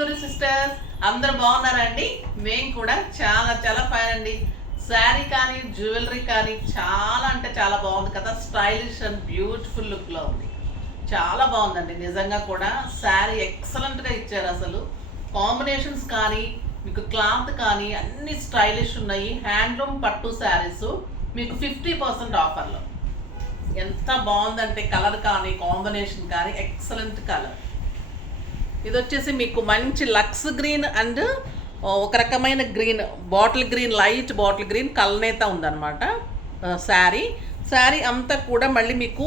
Nellore sisters అందరు బాగున్నారా అండి? మేము కూడా చాలా చాలా ఫైన్ అండి. శారీ కానీ జ్యువెలరీ కానీ చాలా అంటే చాలా బాగుంది కదా. స్టైలిష్ అండ్ బ్యూటిఫుల్ లుక్లో ఉంది. చాలా బాగుందండి నిజంగా కూడా. శారీ ఎక్సలెంట్గా ఇచ్చారు. అసలు కాంబినేషన్స్ కానీ మీకు క్లాత్ కానీ అన్ని స్టైలిష్ ఉన్నాయి. హ్యాండ్లూమ్ పట్టు శారీస్ మీకు 50% ఆఫర్లో. ఎంత బాగుందంటే కలర్ కానీ కాంబినేషన్ కానీ ఎక్సలెంట్ కలర్. ఇది వచ్చేసి మీకు మంచి లక్స్ గ్రీన్ అండ్ ఒక రకమైన green, bottle green, light bottle green కల్నేత ఉందన్నమాట. శారీ అంతా కూడా మళ్ళీ మీకు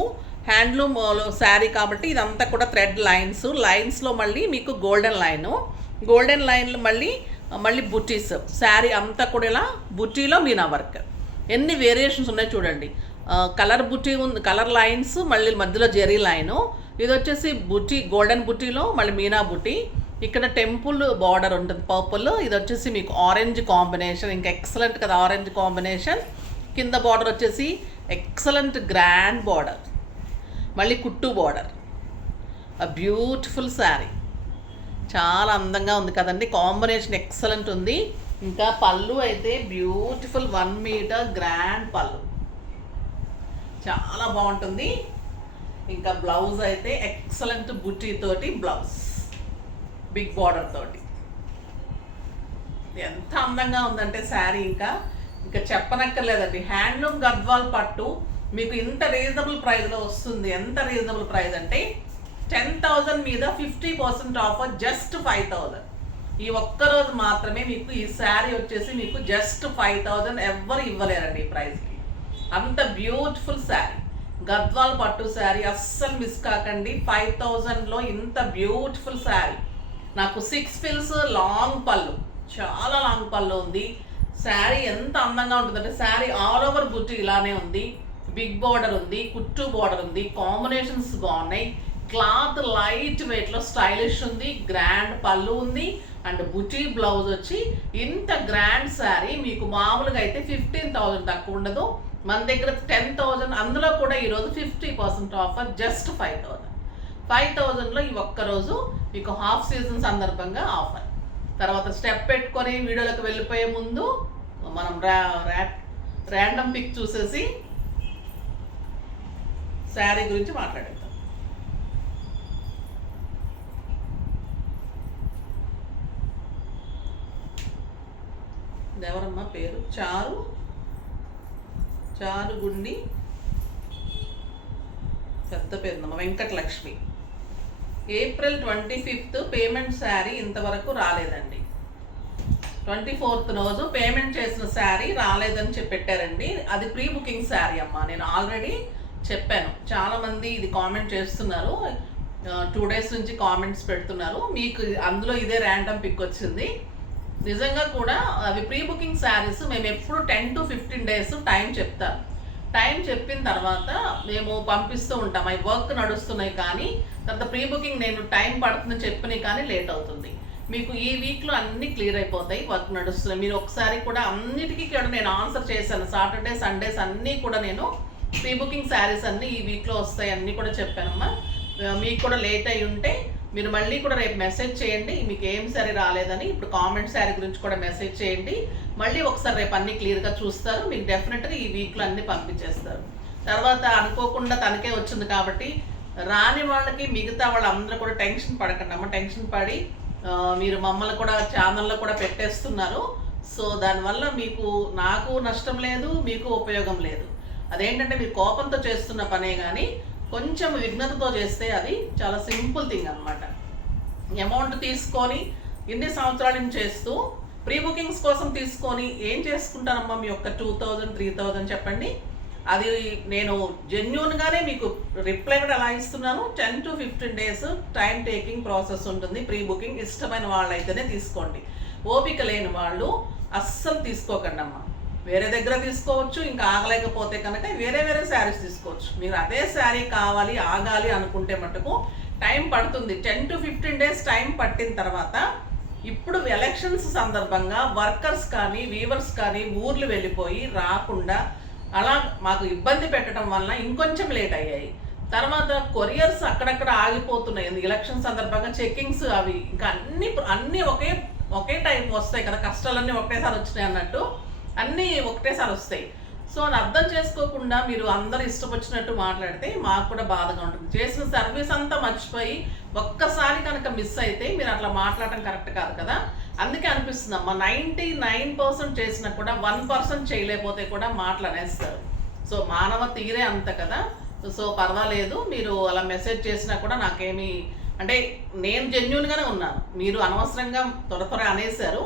హ్యాండ్లూమ్ శారీ కాబట్టి ఇదంతా కూడా థ్రెడ్ లైన్స్లో మళ్ళీ మీకు గోల్డెన్ లైన్లు మళ్ళీ బుటీస్. శారీ అంతా కూడా ఇలా బుటీలో మీనా వర్క్. ఎన్ని వేరియేషన్స్ ఉన్నాయో చూడండి. కలర్ బుటీ ఉంది, కలర్ లైన్స్, మళ్ళీ మధ్యలో జెరీ లైను. ఇది వచ్చేసి బుటీ, గోల్డెన్ బుటీలో మళ్ళీ మీనా బుటీ. ఇక్కడ టెంపుల్ బార్డర్ ఉంటుంది పర్పుల్. ఇది వచ్చేసి మీకు ఆరెంజ్ కాంబినేషన్, ఇంకా ఎక్సలెంట్ కదా ఆరెంజ్ కాంబినేషన్. కింద బార్డర్ వచ్చేసి ఎక్సలెంట్ గ్రాండ్ బార్డర్, మళ్ళీ కుట్టు బార్డర్. బ్యూటిఫుల్ శారీ, చాలా అందంగా ఉంది కదండి. కాంబినేషన్ ఎక్సలెంట్ ఉంది. ఇంకా పళ్ళు అయితే బ్యూటిఫుల్ 1 మీటర్ గ్రాండ్ పళ్ళు, చాలా బాగుంటుంది. ఇంకా బ్లౌజ్ అయితే ఎక్సలెంట్ బుటీ తోటి బ్లౌజ్, బిగ్ బార్డర్ తోటి. ఎంత అందంగా ఉందంటే శారీ ఇంకా చెప్పనక్కర్లేదండి. హ్యాండ్లూమ్ గద్వాల్ పట్టు మీకు ఇంత రీజనబుల్ ప్రైస్లో వస్తుంది. ఎంత రీజనబుల్ ప్రైస్ అంటే 10,000 మీద 50% ఆఫర్, జస్ట్ 5,000. ఈ ఒక్కరోజు మాత్రమే మీకు ఈ శారీ వచ్చేసి మీకు జస్ట్ 5,000. ఎవ్వరు ఇవ్వలేరండి ఈ ప్రైస్కి. అంత బ్యూటిఫుల్ శారీ, గద్వాల్ పట్టు శారీ అస్సలు మిస్ కాకండి. 5,000లో ఇంత బ్యూటిఫుల్ శారీ. నాకు 6 ఫిల్స్ లాంగ్ పళ్ళు, చాలా లాంగ్ పళ్ళు ఉంది. శారీ ఎంత అందంగా ఉంటుందంటే శారీ ఆల్ ఓవర్ బుట్టి ఇలానే ఉంది. బిగ్ బార్డర్ ఉంది, కుట్టు బార్డర్ ఉంది. కాంబినేషన్స్ బాగున్నాయి. క్లాత్ లైట్ వెయిట్లో స్టైలిష్ ఉంది. గ్రాండ్ పళ్ళు ఉంది అండ్ బుటీ బ్లౌజ్ వచ్చి ఇంత గ్రాండ్ శారీ మీకు మామూలుగా అయితే 15,000 తక్కువ ఉండదు. మన దగ్గర 10,000, అందులో కూడా ఈరోజు 50% ఆఫర్, జస్ట్ 5,000. 5,000లో ఈ ఒక్కరోజు మీకు హాఫ్ సీజన్ సందర్భంగా ఆఫర్. తర్వాత స్టెప్ పెట్టుకొని వీడియోలోకి వెళ్ళిపోయే ముందు మనం ర్యాండమ్ పిక్ చూసేసి శారీ గురించి మాట్లాడేద్దాం. ఎవరమ్మా పేరు? చారుగుండి, పెద్ద పేరుందమ్మా, Venkatalakshmi. April 25th payment sari ఇంతవరకు రాలేదండి. 24th రోజు పేమెంట్ చేసిన శారీ రాలేదని పెట్టారండి. అది ప్రీ బుకింగ్ శారీ అమ్మా. నేను ఆల్రెడీ చెప్పాను. చాలామంది ఇది కామెంట్ చేస్తున్నారు, 2 days నుంచి కామెంట్స్ పెడుతున్నారు. మీకు అందులో ఇదే ర్యాండమ్ పిక్ వచ్చింది. నిజంగా కూడా అవి ప్రీ బుకింగ్ శారీస్. మేము ఎప్పుడు 10 to 15 days టైం చెప్తాం. టైం చెప్పిన తర్వాత మేము పంపిస్తూ ఉంటాం. అవి వర్క్ నడుస్తున్నాయి కానీ తర్వాత ప్రీ బుకింగ్ నేను టైం పడుతుందని చెప్పినవి కానీ లేట్ అవుతుంది. మీకు ఈ వీక్లో అన్నీ క్లియర్ అయిపోతాయి. వర్క్ నడుస్తున్నాయి. మీరు ఒకసారి కూడా అన్నిటికీ కూడా నేను ఆన్సర్ చేశాను. సాటర్డే సండేస్ అన్నీ కూడా నేను ప్రీ బుకింగ్ శారీస్ అన్నీ ఈ వీక్లో వస్తాయి అన్నీ కూడా చెప్పానమ్మా. మీకు కూడా లేట్ అయి ఉంటే మీరు మళ్ళీ కూడా రేపు మెసేజ్ చేయండి మీకు ఏం శారీ రాలేదని. ఇప్పుడు కామెంట్ శారీ గురించి కూడా మెసేజ్ చేయండి. మళ్ళీ ఒకసారి రేపు అన్నీ క్లియర్గా చూస్తారు. మీకు డెఫినెట్గా ఈ వీక్లో అన్నీ పంపించేస్తారు. తర్వాత అనుకోకుండా తనకే వచ్చింది కాబట్టి రాని వాళ్ళకి మిగతా వాళ్ళందరూ కూడా టెన్షన్ పడకండి అమ్మ. టెన్షన్ పడి మీరు మమ్మల్ని కూడా ఛానల్లో కూడా పెట్టేస్తున్నారు. సో దానివల్ల నాకు నష్టం లేదు, మీకు ఉపయోగం లేదు. అదేంటంటే మీరు కోపంతో చేస్తున్న పనే కానీ కొంచెం విఘ్నతతో చేస్తే అది చాలా సింపుల్ థింగ్ అనమాట. అమౌంట్ తీసుకొని ఇన్ని సంవత్సరాల నుంచి చేస్తూ ప్రీ బుకింగ్స్ కోసం తీసుకొని ఏం చేసుకుంటానమ్మా మీ యొక్క 2,000, 3,000 చెప్పండి. అది నేను జెన్యూన్గానే మీకు రిప్లై కూడా ఎలా ఇస్తున్నాను. 10 to 15 days time taking process ఉంటుంది. ప్రీ బుకింగ్ ఇష్టమైన వాళ్ళు అయితేనే తీసుకోండి. ఓపిక లేని వాళ్ళు అస్సలు తీసుకోకండి అమ్మా. వేరే దగ్గర తీసుకోవచ్చు. ఇంకా ఆగలేకపోతే కనుక వేరే శారీస్ తీసుకోవచ్చు. మీరు అదే శారీ కావాలి ఆగాలి అనుకుంటే మటుకు టైం పడుతుంది. 10 to 15 days టైం పట్టిన తర్వాత ఇప్పుడు ఎలక్షన్స్ సందర్భంగా వర్కర్స్ కానీ వీవర్స్ కానీ ఊర్లు వెళ్ళిపోయి రాకుండా అలా మాకు ఇబ్బంది పెట్టడం వల్ల ఇంకొంచెం లేట్ అయ్యాయి. తర్వాత కొరియర్స్ అక్కడక్కడ ఆగిపోతున్నాయి, ఎలక్షన్ సందర్భంగా చెకింగ్స్ అవి ఇంకా అన్నీ ఒకే టైం వస్తాయి కదా, కష్టాలన్నీ ఒకటేసారి వచ్చినాయి అన్నట్టు అన్నీ ఒకటేసారి వస్తాయి. సో అది అర్థం చేసుకోకుండా మీరు అందరు ఇష్టం వచ్చినట్టు మాట్లాడితే మాకు కూడా బాధగా ఉంటుంది. చేసిన సర్వీస్ అంతా మర్చిపోయి ఒక్కసారి కనుక మిస్ అయితే మీరు అట్లా మాట్లాడటం కరెక్ట్ కాదు కదా. అందుకే అనిపిస్తుంది అమ్మా, 99% చేసినా కూడా 1% చేయలేకపోతే కూడా మాట్లాడేస్తారు. సో మానవ తీరే అంత కదా. సో పర్వాలేదు, మీరు అలా మెసేజ్ చేసినా కూడా నాకేమీ అంటే నేను జెన్యున్గానే ఉన్నాను. మీరు అనవసరంగా త్వర అనేసారు,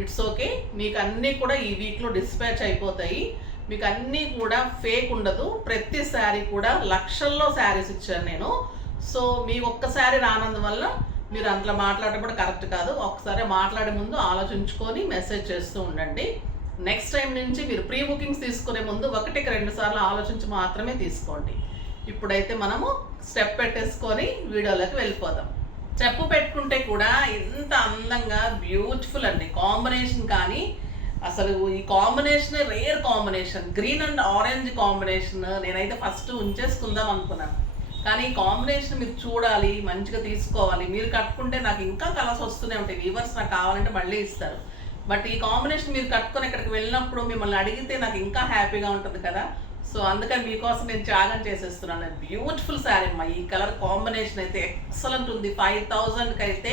ఇట్స్ ఓకే. మీకు అన్నీ కూడా ఈ వీక్లో డిస్పాచ్ అయిపోతాయి. మీకు అన్నీ కూడా ఫేక్ ఉండదు. ప్రతి శారీ కూడా లక్షల్లో శారీస్ ఇచ్చాను నేను. సో మీకు ఒక్కసారి రానందువల్ల మీరు అంతలా మాట్లాడడం కూడా కరెక్ట్ కాదు. ఒక్కసారి మాట్లాడే ముందు ఆలోచించుకొని మెసేజ్ చేస్తూ ఉండండి. నెక్స్ట్ టైం నుంచి మీరు ప్రీ బుకింగ్స్ తీసుకునే ముందు 1-2 సార్లు ఆలోచించి మాత్రమే తీసుకోండి. ఇప్పుడైతే మనము స్టెప్ పెట్టేసుకొని వీడియోలోకి వెళ్ళిపోదాం. స్టెప్ పెట్టుకుంటే కూడా ఎంత అందంగా బ్యూటిఫుల్ అండి కాంబినేషన్. కానీ అసలు ఈ combination rare combination, green and orange combination. నేనైతే ఫస్ట్ ఉంచేసుకుందాం అనుకున్నాను, కానీ ఈ కాంబినేషన్ మీరు చూడాలి, మంచిగా తీసుకోవాలి. మీరు కట్టుకుంటే నాకు ఇంకా కలర్స్ వస్తూనే ఉంటాయి. వీవర్స్ నాకు కావాలంటే మళ్ళీ ఇస్తారు. బట్ ఈ కాంబినేషన్ మీరు కట్టుకొని ఎక్కడికి వెళ్ళినప్పుడు మిమ్మల్ని అడిగితే నాకు ఇంకా హ్యాపీగా ఉంటుంది కదా. సో అందుకని మీకోసం నేను త్యాగం చేసేస్తున్నాను. బ్యూటిఫుల్ శారీ అమ్మా. ఈ కలర్ కాంబినేషన్ అయితే ఎక్సలెంట్ ఉంది. 5000కి అయితే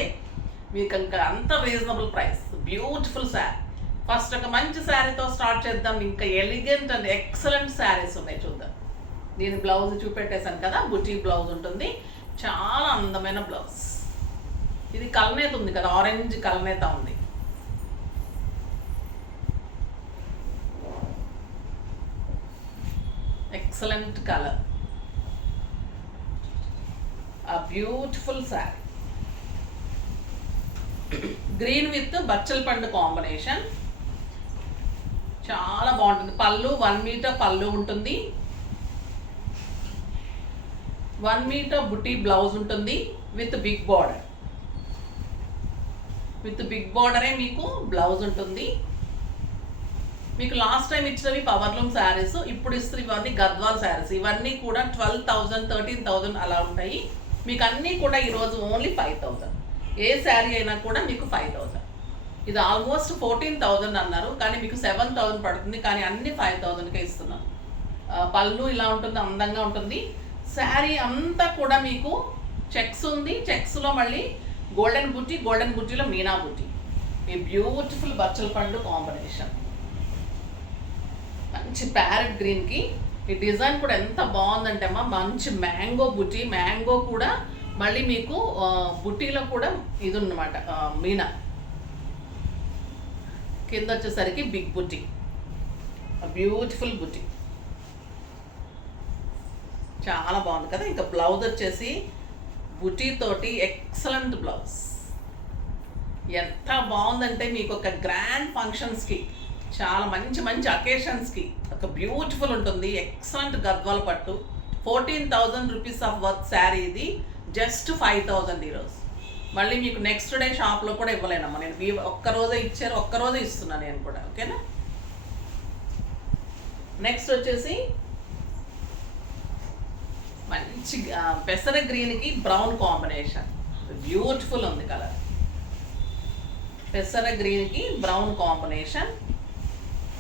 మీకు ఇంకా అంత reasonable price. Beautiful sari. First ఒక మంచి శారీతో స్టార్ట్ చేద్దాం. ఇంకా ఎలిగెంట్ అండ్ ఎక్సలెంట్ శారీస్ ఉన్నాయి, చూద్దాం. దీని బ్లౌజ్ చూపెట్టేశాను కదా, బుటీ బ్లౌజ్ ఉంటుంది. చాలా అందమైన బ్లౌజ్. ఇది కలనేత ఉంది కదా, ఆరెంజ్ కలనేత ఉంది. ఎక్సలెంట్ కలర్, ఆ బ్యూటిఫుల్ శారీ. గ్రీన్ విత్ బచ్చల పండు కాంబినేషన్, చాలా బాగుంటుంది. పళ్ళు 1 మీటర్ పళ్ళు ఉంటుంది. 1 మీటర్ బుటీ బ్లౌజ్ ఉంటుంది with big border. With big బార్డరే మీకు బ్లౌజ్ ఉంటుంది. మీకు లాస్ట్ టైం ఇచ్చినవి పవర్లూమ్ శారీస్, ఇప్పుడు ఇస్తున్న ఇవన్నీ గద్వాల్ శారీస్. ఇవన్నీ కూడా 12,000, 13,000 అలా ఉంటాయి. మీకు అన్నీ కూడా ఈరోజు ఓన్లీ 5,000. ఏ శారీ అయినా కూడా మీకు 5,000. ఇది ఆల్మోస్ట్ 14,000 అన్నారు, కానీ మీకు 7,000 పడుతుంది. కానీ అన్ని 5,000కే ఇస్తున్నాం. పళ్ళు ఇలా ఉంటుంది, అందంగా ఉంటుంది. శారీ అంతా కూడా మీకు చెక్స్ ఉంది. చెక్స్లో మళ్ళీ గోల్డెన్ బుట్టి, గోల్డెన్ బుట్టిలో మీనా బుట్టి. ఈ బ్యూటిఫుల్ బచ్చల పండు కాంబినేషన్, మంచి ప్యారెట్ గ్రీన్కి. ఈ డిజైన్ కూడా ఎంత బాగుందంటే అమ్మా, మంచి మ్యాంగో బుట్టి. మ్యాంగో కూడా మళ్ళీ మీకు బుట్టీలో కూడా ఇది ఉన్నమాట, మీనా. కింద వచ్చేసరికి బిగ్ బుట్టి, బ్యూటిఫుల్ బుట్టి, చాలా బాగుంది కదా. ఇంకా బ్లౌజ్ వచ్చేసి బుటీ తోటి ఎక్సలెంట్ బ్లౌజ్. ఎంత బాగుందంటే మీకు ఒక గ్రాండ్ ఫంక్షన్స్కి, చాలా మంచి మంచి అకేషన్స్కి ఒక బ్యూటిఫుల్ ఉంటుంది. ఎక్సలెంట్ గద్వాల పట్టు. 14,000 రూపీస్ ఆఫ్ వర్త్ శారీ. ఇది జస్ట్ 5,000 ఈరోజు. మళ్ళీ మీకు నెక్స్ట్ డే షాప్లో కూడా ఇవ్వలేనమ్మా నేను. ఒక్కరోజే ఇచ్చారు, ఒక్కరోజే ఇస్తున్నాను నేను కూడా, ఓకేనా. నెక్స్ట్ వచ్చేసి మంచి పెసర గ్రీన్కి బ్రౌన్ కాంబినేషన్. బ్యూటిఫుల్ ఉంది కలర్. పెసర గ్రీన్కి బ్రౌన్ కాంబినేషన్.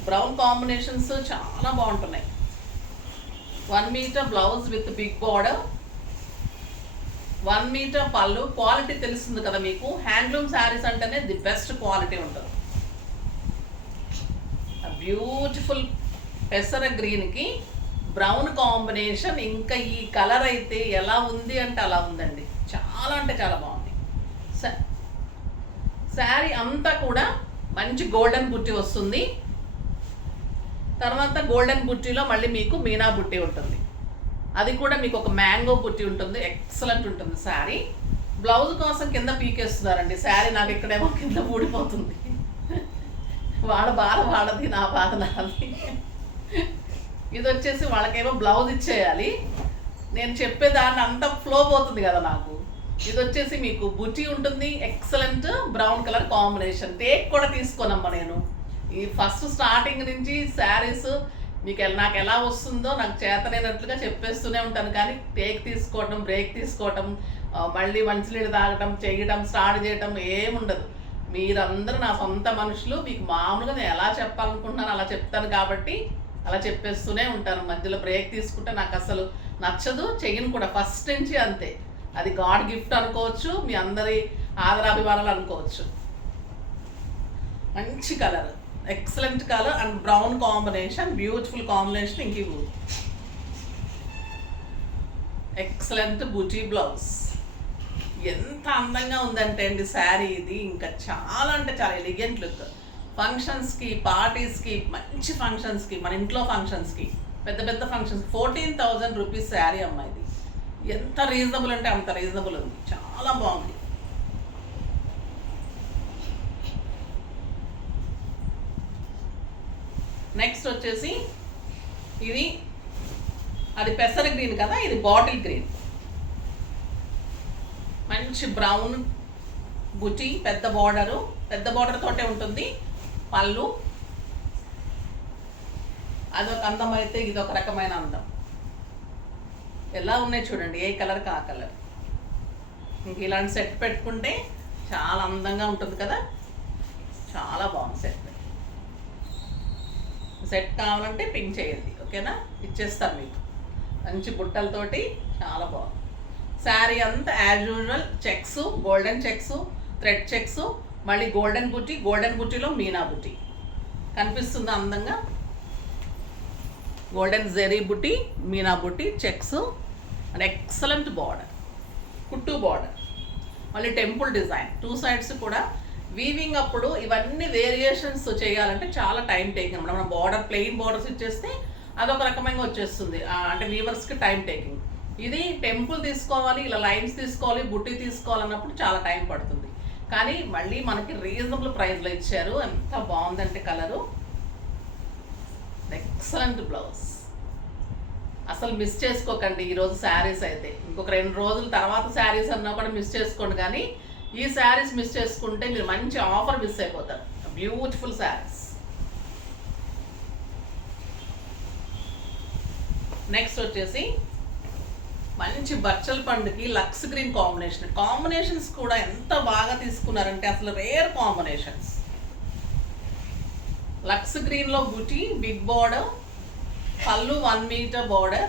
బ్రౌన్ కాంబినేషన్స్ చాలా బాగుంటున్నాయి. 1 metre blouse with big border, 1 metre పళ్ళు. క్వాలిటీ తెలుస్తుంది కదా మీకు. హ్యాండ్లూమ్ శారీస్ అంటేనే ది బెస్ట్ క్వాలిటీ ఉంటుంది. బ్యూటిఫుల్ పెసర గ్రీన్కి బ్రౌన్ కాంబినేషన్. ఇంకా ఈ కలర్ అయితే ఎలా ఉంది అంటే అలా ఉందండి, చాలా అంటే చాలా బాగుంది. శారీ అంతా కూడా మంచి గోల్డెన్ బుట్టి వస్తుంది. తర్వాత గోల్డెన్ బుట్టీలో మళ్ళీ మీకు మీనా బుట్టి ఉంటుంది. అది కూడా మీకు ఒక మ్యాంగో బుట్టి ఉంటుంది. ఎక్సలెంట్ ఉంటుంది శారీ. బ్లౌజ్ కోసం కింద పీకేస్తున్నారండి శారీ. నాకు ఇక్కడేమో కింద ఊడిపోతుంది. వాళ్ళ బాధ వాళ్ళది, నా బాధ నాది. ఇది వచ్చేసి వాళ్ళకేమో బ్లౌజ్ ఇచ్చేయాలి, నేను చెప్పేదాన్ని అంతా ఫ్లో పోతుంది కదా నాకు. ఇది వచ్చేసి మీకు బుట్టి ఉంటుంది. Excellent brown colour combination. Take కూడా తీసుకోనమ్మా నేను. ఈ ఫస్ట్ స్టార్టింగ్ నుంచి శారీస్ నాకు ఎలా వస్తుందో నాకు చేతనైనట్లుగా చెప్పేస్తూనే ఉంటాను, కానీ టేక్ తీసుకోవటం, బ్రేక్ తీసుకోవటం, మళ్ళీ మంచినీళ్ళు తాగటం, చేయటం, స్టార్ట్ చేయటం ఏముండదు. మీరందరూ నా సొంత మనుషులు. మీకు మామూలుగా నేను ఎలా చెప్పాలనుకుంటున్నాను అలా చెప్తాను కాబట్టి అలా చెప్పేస్తూనే ఉంటాను. మధ్యలో బ్రేక్ తీసుకుంటే నాకు అసలు నచ్చదు, చెయ్యను కూడా ఫస్ట్ నుంచి అంతే. అది గాడ్ గిఫ్ట్ అనుకోవచ్చు, మీ అందరి ఆదరాభిమానాలు అనుకోవచ్చు. మంచి colour, excellent colour and brown combination, beautiful combination. ఇంక ఇవ్వు ఎక్సలెంట్ బుటీ బ్లౌజ్. ఎంత అందంగా ఉందంటే అండి శారీ ఇది, ఇంకా చాలా అంటే చాలా ఎలిగెంట్ లుక్. ఫంక్షన్స్కి, పార్టీస్కి, మంచి ఫంక్షన్స్కి, మన ఇంట్లో ఫంక్షన్స్కి, పెద్ద పెద్ద ఫంక్షన్స్కి 14,000 రూపీస్ శారీ అమ్మ ఇది. ఎంత రీజనబుల్ అంటే అంత రీజనబుల్ ఉంది, చాలా బాగుంది. నెక్స్ట్ వచ్చేసి ఇది, అది పెసర గ్రీన్ కదా, ఇది బాటిల్ గ్రీన్. మంచి బ్రౌన్ బుటీ, పెద్ద బార్డర్ తోటే ఉంటుంది. పళ్ళు అదొక అందం అయితే ఇదొక రకమైన అందం. ఎలా ఉన్నాయి చూడండి, ఏ కలర్కి ఆ కలర్. ఇంక ఇలాంటి సెట్ పెట్టుకుంటే చాలా అందంగా ఉంటుంది కదా, చాలా బాగుంది సెట్. సెట్ కావాలంటే పింక్ చేయండి, ఓకేనా, ఇచ్చేస్తాను మీకు. మంచి బుట్టలతోటి చాలా బాగుంది శారీ అంతా. As usual checks, golden checks, thread checks, మళ్ళీ గోల్డెన్ బుటీలో మీనా బుటీ కనిపిస్తుంది అందంగా. Golden zari buti, Meena buti, checks and excellent border, కుట్టు బార్డర్, మళ్ళీ టెంపుల్ డిజైన్ 2 సైడ్స్ కూడా. వీవింగ్ అప్పుడు ఇవన్నీ వేరియేషన్స్ చేయాలంటే చాలా టైం టేకింగ్ అనమాట. మనం బార్డర్ ప్లెయిన్ బార్డర్స్ ఇచ్చేస్తే అదొక రకమైన వచ్చేస్తుంది, అంటే వీవర్స్కి టైం టేకింగ్. ఇది టెంపుల్ తీసుకోవాలి, ఇలా లైన్స్ తీసుకోవాలి, బుట్టి తీసుకోవాలన్నప్పుడు చాలా టైం పడుతుంది. కానీ మళ్ళీ మనకి రీజనబుల్ ప్రైస్లో ఇచ్చారు. ఎంత బాగుందంటే కలరు, ఎక్సలెంట్ బ్లౌజ్. అసలు మిస్ చేసుకోకండి ఈరోజు శారీస్ అయితే. ఇంకొక 2 రోజుల తర్వాత శారీస్ అన్నా కూడా మిస్ చేసుకోండి, కానీ ఈ శారీస్ మిస్ చేసుకుంటే మీరు మంచి ఆఫర్ మిస్ అయిపోతారు. బ్యూటిఫుల్ శారీస్. నెక్స్ట్ వచ్చేసి మంచి బచ్చల పండుకి లక్స్ గ్రీన్ కాంబినేషన్స్ కూడా ఎంత బాగా తీసుకున్నారంటే అసలు రేర్ కాంబినేషన్స్. లక్స్ గ్రీన్లో బుటీ, బిగ్ బార్డర్, పళ్ళు 1 మీటర్ బార్డర్,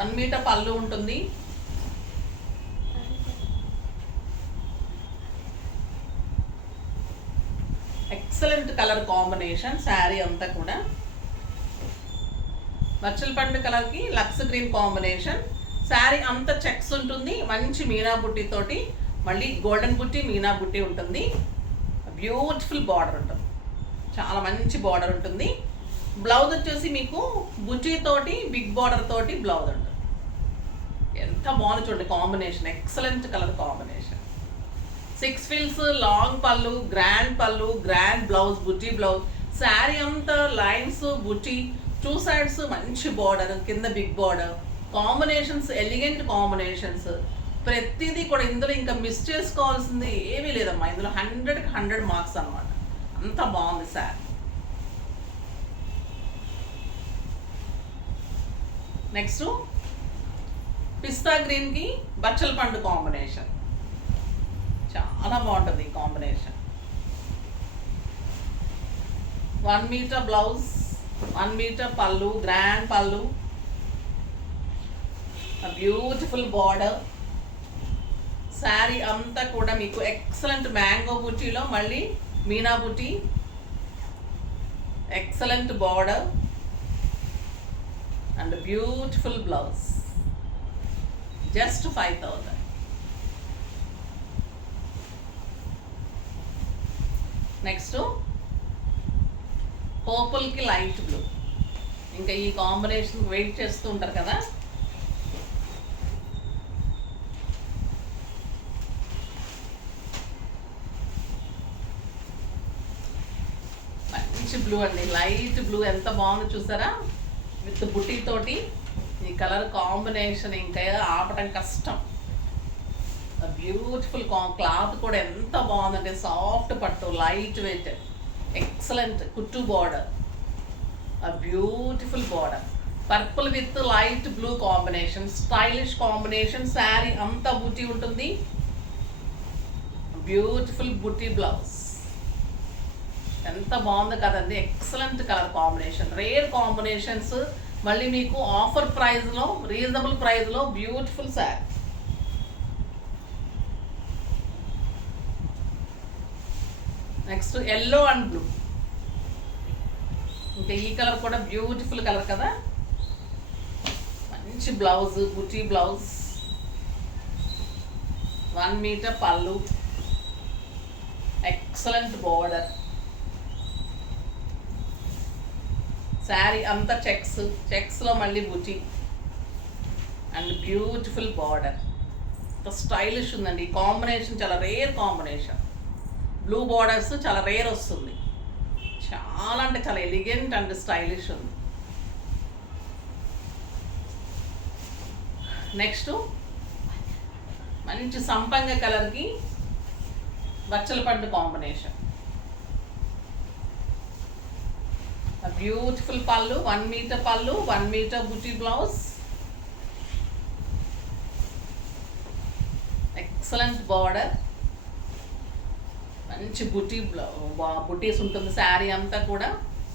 1 మీటర్ పళ్ళు ఉంటుంది. ఎక్సలెంట్ కలర్ కాంబినేషన్ శారీ అంతా కూడా. బచ్చల పండు కలర్కి లక్స్ గ్రీన్ కాంబినేషన్. శారీ అంతా చెక్స్ ఉంటుంది, మంచి మీనా బుట్టి తోటి, మళ్ళీ గోల్డెన్ బుట్టి, మీనా బుట్టి ఉంటుంది. బ్యూటిఫుల్ బార్డర్ ఉంటుంది, చాలా మంచి బార్డర్ ఉంటుంది. బ్లౌజ్ వచ్చేసి మీకు బుట్టి తోటి, బిగ్ బార్డర్ తోటి బ్లౌజ్ ఉంటుంది. ఎంత బాగుంది చూడండి కాంబినేషన్, ఎక్సలెంట్ కలర్ కాంబినేషన్. 6 ఫిల్స్, లాంగ్ పళ్ళు, గ్రాండ్ బ్లౌజ్, బుట్టి బ్లౌజ్. శారీ అంతా లైన్స్, బుట్టి, 2 సైడ్స్ మంచి బార్డర్, కింద big border. Combinations elegant combinations. ప్రతిదీ కూడా ఇందులో ఇంకా మిస్ చేసుకోవాల్సింది ఏమీ లేదమ్మా. ఇందులో 100కి 100 మార్క్స్ అనమాట. అంత బాగుంది శారీ. నెక్స్ట్ పిస్తా గ్రీన్కి బచ్చల పండు కాంబినేషన్, చాలా బాగుంటుంది ఈ కాంబినేషన్. 1 మీటర్ బ్లౌజ్, 1 మీటర్ పళ్ళు, గ్రాండ్ పళ్ళు, బ్యూటిఫుల్ బార్డర్. శారీ అంతా కూడా మీకు ఎక్సలెంట్ మ్యాంగో బుటీలో మళ్ళీ మీనా బుటీ, excellent border and beautiful blouse. Just 5,000. Next పర్పుల్కి లైట్ బ్లూ. ఇంకా ఈ కాంబినేషన్ వెయిట్ చేస్తూ ఉంటారు కదా. మంచి బ్లూ అండి, లైట్ బ్లూ. ఎంత బాగుందో చూసారా, విత్ బుటీ తోటి. ఈ కలర్ కాంబినేషన్ ఇంకా ఆపటం కష్టం. బ్యూటిఫుల్ క్లాత్ కూడా ఎంత బాగుందంటే, సాఫ్ట్ పట్టు, లైట్ వెయిట్, ఎక్సలెంట్ కుట్టు border. A beautiful border. Purple with light blue combination, stylish combination. Saree anta booty untundi. Beautiful booty blouse. ఎంత బాగుంది కదండి, excellent colour combination, rare combinations. మళ్ళీ మీకు ఆఫర్ ప్రైస్లో, రీజనబుల్ ప్రైస్లో beautiful sari. Next yellow and blue. ఇంకా ఈ కలర్ కూడా బ్యూటిఫుల్ కలర్ కదా. మంచి బ్లౌజ్, బుటీ బ్లౌజ్, 1 మీటర్ పళ్ళు, ఎక్సలెంట్ బోర్డర్. శారీ అంతా చెక్స్లో మళ్ళీ బుటీ అండ్ బ్యూటిఫుల్ బార్డర్. స్టైలిష్ ఉందండి. ఈ కాంబినేషన్ చాలా రేర్ కాంబినేషన్. బ్లూ బార్డర్స్ చాలా రేర్ వస్తుంది. చాలా అంటే చాలా ఎలిగెంట్ అండ్ స్టైలిష్ ఉంది. నెక్స్ట్ మంచి సంపంగ కలర్కి బచ్చల పండు కాంబినేషన్. బ్యూటిఫుల్ పళ్ళు, 1 మీటర్ పళ్ళు, 1 మీటర్ బుటీ బ్లౌజ్, ఎక్సలెంట్ బార్డర్, మంచి బుటీస్ ఉంటుంది. శారీ అంతా కూడా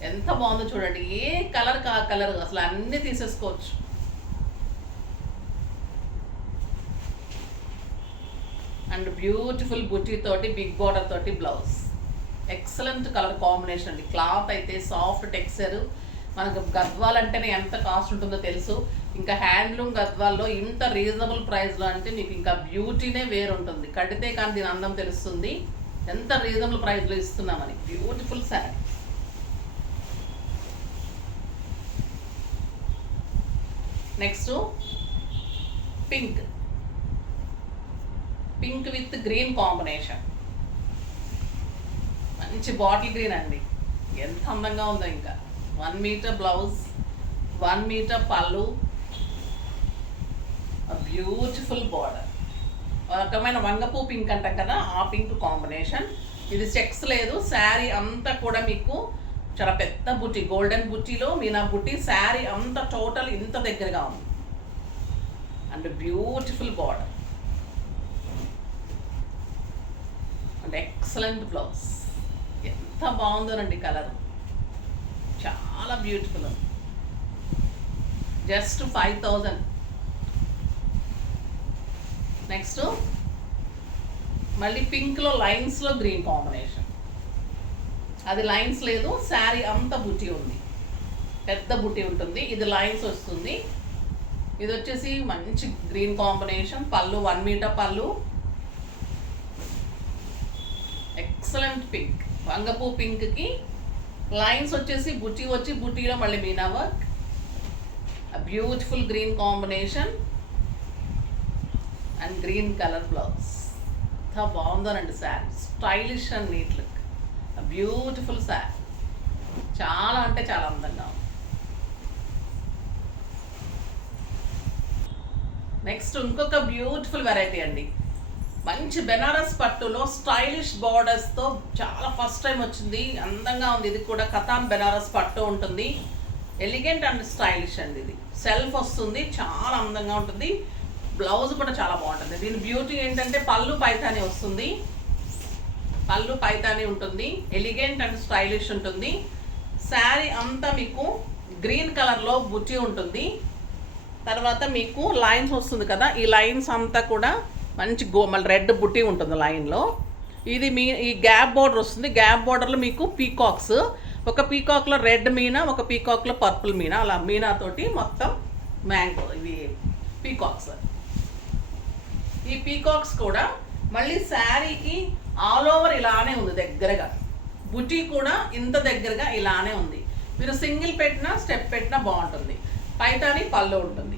ఎంత బాగుందో చూడండి. ఏ కలర్ కా కలర్ అసలు అన్నీ తీసేసుకోవచ్చు. అండ్ బ్యూటిఫుల్ బుటీ తోటి, బిగ్ బార్డర్ తోటి బ్లౌజ్. ఎక్సలెంట్ కలర్ కాంబినేషన్ అండి. క్లాత్ అయితే సాఫ్ట్ టెక్స్చర్. మనకు గద్వాల్ అంటేనే ఎంత కాస్ట్ ఉంటుందో తెలుసు. ఇంకా హ్యాండ్లూమ్ గద్వాల్లో ఇంత రీజనబుల్ ప్రైస్లో అంటే మీకు ఇంకా బ్యూటీనే వేరు ఉంటుంది. కడితే కానీ దీని అందం తెలుస్తుంది ఎంత రీజనబుల్ ప్రైస్లో ఇస్తున్నామని. Beautiful sari. Next pink with green combination. మంచి బాటిల్ గ్రీన్ అండి. ఎంత అందంగా ఉందో. ఇంకా 1 మీటర్ బ్లౌజ్, 1 మీటర్ పళ్ళు, బ్యూటిఫుల్ బార్డర్. ఒక రకమైన వంగపూ పింక్ అంటాం కదా, ఆ పింక్ కాంబినేషన్. ఇది చెక్స్ లేదు. శారీ అంతా కూడా మీకు చాలా పెద్ద బుట్టి, గోల్డెన్ బుట్టీలో మీనా బుట్టి. శారీ అంతా టోటల్ ఇంత దగ్గరగా ఉంది. And beautiful border and excellent blouse. ఎంత బాగుందోనండి కలర్, చాలా బ్యూటిఫుల్. జస్ట్ 5000. నెక్స్ట్ మళ్ళీ పింక్లో లైన్స్లో గ్రీన్ కాంబినేషన్. అది లైన్స్ లేదు, శారీ అంత బుట్టి ఉంది, పెద్ద బుట్టి ఉంటుంది. ఇది లైన్స్ వస్తుంది. ఇది వచ్చేసి మంచి గ్రీన్ కాంబినేషన్. పళ్ళు 1 మీటర్ పళ్ళు, ఎక్సలెంట్ పింక్, వంగపూ పింక్కి లైన్స్ వచ్చేసి బుట్టి వచ్చి, బుట్టీలో మళ్ళీ మీనా work. Beautiful green combination and green colour blouse. ఎంత బాగుందోనండి sari. Stylish and neat look. Beautiful sari. చాలా అంటే చాలా అందంగా ఉంది. నెక్స్ట్ ఇంకొక బ్యూటిఫుల్ వెరైటీ అండి. మంచి బెనారస్ పట్టులో స్టైలిష్ బార్డర్స్తో చాలా ఫస్ట్ టైం వచ్చింది. అందంగా ఉంది. ఇది కూడా కతాన్ బెనారస్ పట్టు ఉంటుంది. ఎలిగెంట్ అండ్ స్టైలిష్ అండి. ఇది సెల్ఫ్ వస్తుంది, చాలా అందంగా ఉంటుంది. బ్లౌజ్ కూడా చాలా బాగుంటుంది. దీని బ్యూటీ ఏంటంటే పళ్ళు పైతాని వస్తుంది. పళ్ళు పైతాని ఉంటుంది. ఎలిగెంట్ అండ్ స్టైలిష్ ఉంటుంది. శారీ అంతా మీకు గ్రీన్ కలర్లో బుట్టి ఉంటుంది. తర్వాత మీకు లైన్స్ వస్తుంది కదా, ఈ లైన్స్ అంతా కూడా మంచి మళ్ళీ రెడ్ బుట్టి ఉంటుంది లైన్లో. ఇది ఈ గ్యాప్ బార్డర్ వస్తుంది. గ్యాప్ బార్డర్లో మీకు పీకాక్స్, ఒక పీకాక్లో రెడ్ మీనా, ఒక పీకాక్లో పర్పుల్ మీనా, అలా మీనాతోటి మొత్తం మ్యాంగో ఇవి పీకాక్స్. ఈ పీకాక్స్ కూడా మళ్ళీ శారీకి ఆల్ ఓవర్ ఇలానే ఉంది దగ్గరగా. బుటీ కూడా ఇంత దగ్గరగా ఇలానే ఉంది. మీరు సింగిల్ పెట్టినా స్టెప్ పెట్టినా బాగుంటుంది. పైతాని పళ్ళు ఉంటుంది.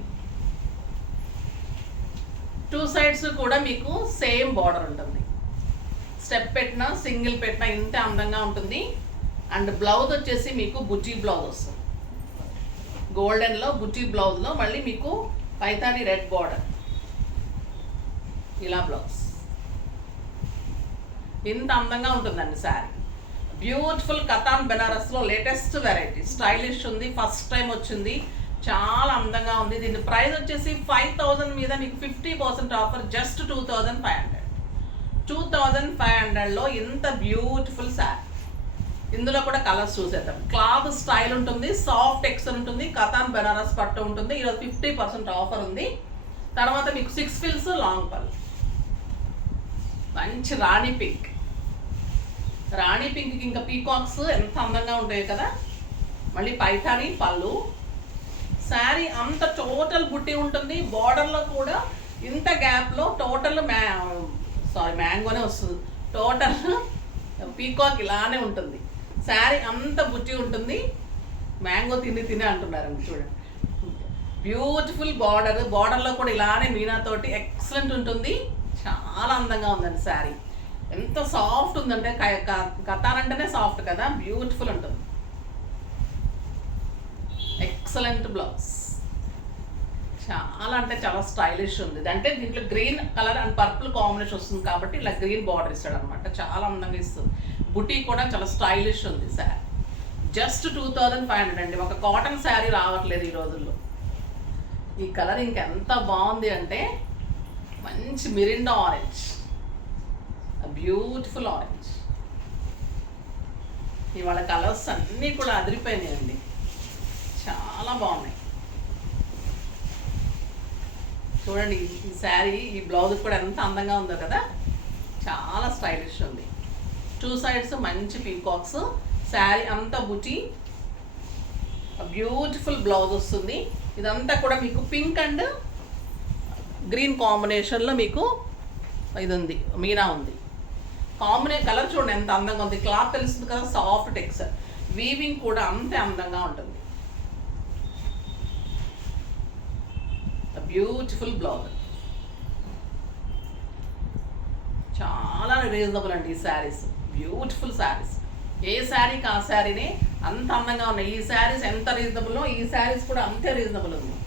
2 సైడ్స్ కూడా మీకు సేమ్ బార్డర్ ఉంటుంది. స్టెప్ పెట్టినా సింగిల్ పెట్టినా ఇంత అందంగా ఉంటుంది. అండ్ బ్లౌజ్ వచ్చేసి మీకు బుటీ బ్లౌజ్ వస్తుంది. గోల్డెన్లో బుటీ బ్లౌజ్లో మళ్ళీ మీకు పైతాని రెడ్ బార్డర్, ఇలా బ్లౌజ్. ఇంత అందంగా ఉంటుందండి శారీ. బ్యూటిఫుల్ కతాన్ బెనారస్లో లేటెస్ట్ వెరైటీ, స్టైలిష్ ఉంది, ఫస్ట్ టైం వచ్చింది, చాలా అందంగా ఉంది. దీని ప్రైస్ వచ్చేసి 5000 మీద మీకు 50% ఆఫర్, జస్ట్ 2500. 2500లో ఇంత బ్యూటిఫుల్ శారీ. ఇందులో కూడా కలర్స్ చూసేద్దాం. క్లాత్ స్టైల్ ఉంటుంది, సాఫ్ట్ టెక్స్చర్ ఉంటుంది, కతాన్ బెనారస్ పట్టు ఉంటుంది. ఈరోజు 50% ఆఫర్ ఉంది. తర్వాత మీకు 6 ఫిల్స్ లాంగ్ పళ్ళు, మంచి రాణి పింక్. రాణి పింక్కి ఇంకా పీకాక్స్ ఎంత అందంగా ఉంటాయి కదా. మళ్ళీ పైథానీ పళ్ళు. శారీ అంత టోటల్ బుట్టి ఉంటుంది. బార్డర్లో కూడా ఇంత గ్యాప్లో టోటల్ మ్యాంగోనే వస్తుంది. టోటల్ పీకాక్ ఇలానే ఉంటుంది. శారీ అంత బుట్టి ఉంటుంది. మ్యాంగో తిని అంటున్నారు చూడండి. బ్యూటిఫుల్ బార్డర్లో కూడా ఇలానే మీనాతోటి ఎక్సలెంట్ ఉంటుంది. చాలా అందంగా ఉందండి శారీ. ఎంత సాఫ్ట్ ఉందంటే కతాన్ అంటేనే సాఫ్ట్ కదా, బ్యూటిఫుల్ ఉంటుంది. ఎక్సలెంట్ బ్లౌజ్, చాలా అంటే చాలా స్టైలిష్ ఉంది. అంటే దీంట్లో green colour and purple combination వస్తుంది కాబట్టి ఇలా గ్రీన్ బార్డర్ ఇస్తాడు అనమాట. చాలా అందంగా ఇస్తుంది. బుటీ కూడా చాలా స్టైలిష్ ఉంది శారీ. జస్ట్ 2500 అండి. ఒక కాటన్ శారీ రావట్లేదు ఈ రోజుల్లో. ఈ కలర్ ఇంకెంత బాగుంది అంటే మంచి మిరిండా ఆరెంజ్, బ్యూటిఫుల్ ఆరెంజ్. ఇవాళ కలర్స్ అన్నీ కూడా అదిరిపోయినాయండి, చాలా బాగున్నాయి. చూడండి ఈ శారీ, ఈ బ్లౌజ్ కూడా ఎంత అందంగా ఉందో కదా, చాలా స్టైలిష్ ఉంది. 2 సైడ్స్ మంచి పీకాక్స్. శారీ అంతా బుటీ, బ్యూటిఫుల్ బ్లౌజ్ వస్తుంది. ఇదంతా కూడా మీకు పింక్ అండ్ గ్రీన్ కాంబినేషన్లో మీకు ఇది ఉంది, మీనా ఉంది. కలర్ చూడండి ఎంత అందంగా ఉంది. క్లాత్ తెలుస్తుంది కదా, సాఫ్ట్ టెక్స్చర్. వీవింగ్ కూడా అంతే అందంగా ఉంటుంది. బ్యూటిఫుల్ బ్లౌజ్, చాలా రీజనబుల్ అండి ఈ శారీస్. బ్యూటిఫుల్ శారీస్. ఏ శారీకి ఆ శారీనే అంత అందంగా ఉన్నాయి. ఈ శారీస్ ఎంత రీజనబుల్లో ఈ శారీస్ కూడా అంతే రీజనబుల్ ఉంది.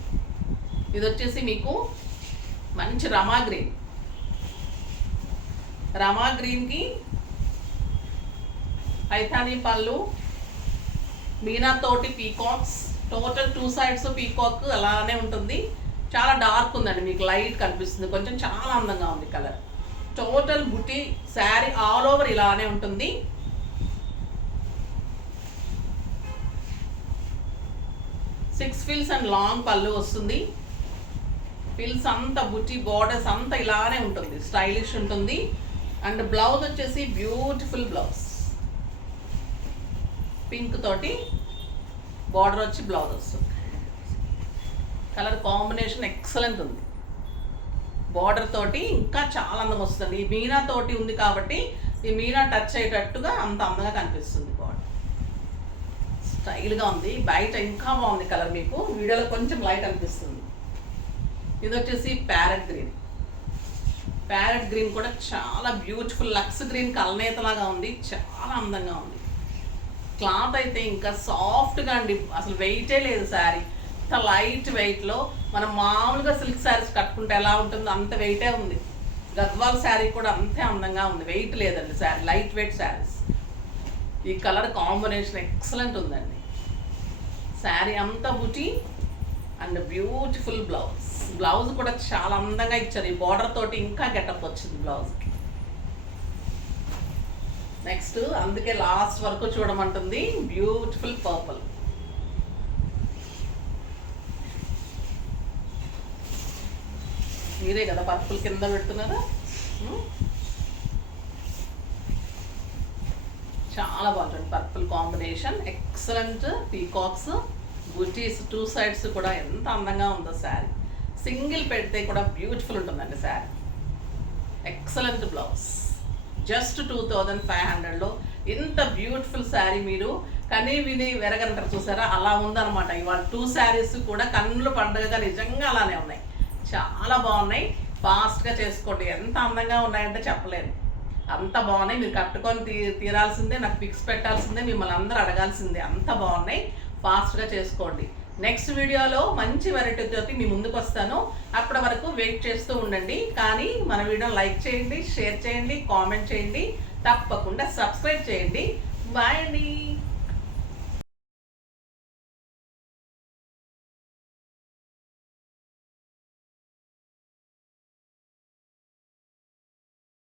ఇది వచ్చేసి మీకు మంచి రమా గ్రీన్. రమా గ్రీన్కి పైథానీ పళ్ళు, మీనాతోటి పీకాక్స్. టోటల్ 2 సైడ్స్ పీకాక్ అలానే ఉంటుంది. చాలా డార్క్ ఉందండి, మీకు లైట్ కనిపిస్తుంది కొంచెం. చాలా అందంగా ఉంది కలర్. టోటల్ బుటీ శారీ ఆల్ ఓవర్ ఇలానే ఉంటుంది. సిక్స్ ఫిల్స్ అండ్ లాంగ్ పళ్ళు వస్తుంది. ఫిల్స్ అంతా బుటీ, బార్డర్స్ అంతా ఇలానే ఉంటుంది, స్టైలిష్ ఉంటుంది. అండ్ బ్లౌజ్ వచ్చేసి బ్యూటిఫుల్ బ్లౌజ్, పింక్ తోటి బార్డర్ వచ్చి బ్లౌజ్ వస్తుంది. కలర్ కాంబినేషన్ ఎక్సలెంట్ ఉంది. బార్డర్ తోటి ఇంకా చాలా అందం వస్తుంది. ఈ మీనా తోటి ఉంది కాబట్టి ఈ మీనా టచ్ అయ్యేటట్టుగా అంత అందంగా కనిపిస్తుంది. బార్డర్ స్టైల్గా ఉంది. బయట ఇంకా బాగుంది కలర్, మీకు వీడియోలో కొంచెం లైట్ అనిపిస్తుంది. ఇది వచ్చేసి ప్యారెట్ గ్రీన్. ప్యారెట్ గ్రీన్ కూడా చాలా బ్యూటిఫుల్, లక్స్ గ్రీన్ కలనేతలాగా ఉంది, చాలా అందంగా ఉంది. క్లాత్ అయితే ఇంకా సాఫ్ట్గా అండి, అసలు వెయిటే లేదు శారీ. అంత లైట్ వెయిట్లో మనం మామూలుగా సిల్క్ శారీస్ కట్టుకుంటే ఎలా ఉంటుందో అంత వెయిటే ఉంది. గద్వాల్ శారీ కూడా అంతే అందంగా ఉంది, వెయిట్ లేదండి శారీ, లైట్ వెయిట్ శారీస్. ఈ కలర్ కాంబినేషన్ ఎక్సలెంట్ ఉందండి. శారీ అంతా బుటీ అండ్ బ్యూటిఫుల్ బ్లౌజ్. బ్లౌజ్ కూడా చాలా అందంగా ఇచ్చారు. ఈ బార్డర్ తోటి ఇంకా గెటప్ వచ్చింది బ్లౌజ్కి. నెక్స్ట్ అందుకే లాస్ట్ వరకు చూడమంటుంది, బ్యూటిఫుల్ పర్పుల్. మీరే కదా పర్పుల్ కింద పెడుతున్నారా. చాలా బాగుంటుంది పర్పుల్ కాంబినేషన్, ఎక్సలెంట్. పీకాక్స్, బుటీస్ 2 సైడ్స్ కూడా ఎంత అందంగా ఉందో శారీ. సింగిల్ పెడితే కూడా బ్యూటిఫుల్ ఉంటుందండి శారీ. Excellent blouse. జస్ట్ 2500లో ఇంత బ్యూటిఫుల్ శారీ మీరు కనీ విని వెరగంటారు చూసారా, అలా ఉందన్నమాట. ఇవాళ 2 శారీస్ కూడా కన్నుల పండుగగా నిజంగా అలానే ఉన్నాయి, చాలా బాగున్నాయి. ఫాస్ట్గా చేసుకోండి. ఎంత అందంగా ఉన్నాయంటే చెప్పలేను, అంత బాగున్నాయి. మీరు కట్టుకొని తీరాల్సిందే, నాకు పిక్స్ పెట్టాల్సిందే, మిమ్మల్ని అందరూ అడగాల్సిందే, అంత బాగున్నాయి. ఫాస్ట్గా చేసుకోండి. నెక్స్ట్ వీడియోలో మంచి వెరైటీతోటి మీ ముందుకు వస్తాను. అప్పటి వరకు వెయిట్ చేస్తూ ఉండండి. కానీ మన వీడియో లైక్ చేయండి, షేర్ చేయండి, కామెంట్ చేయండి, తప్పకుండా సబ్స్క్రైబ్ చేయండి. బాయ్ అండి.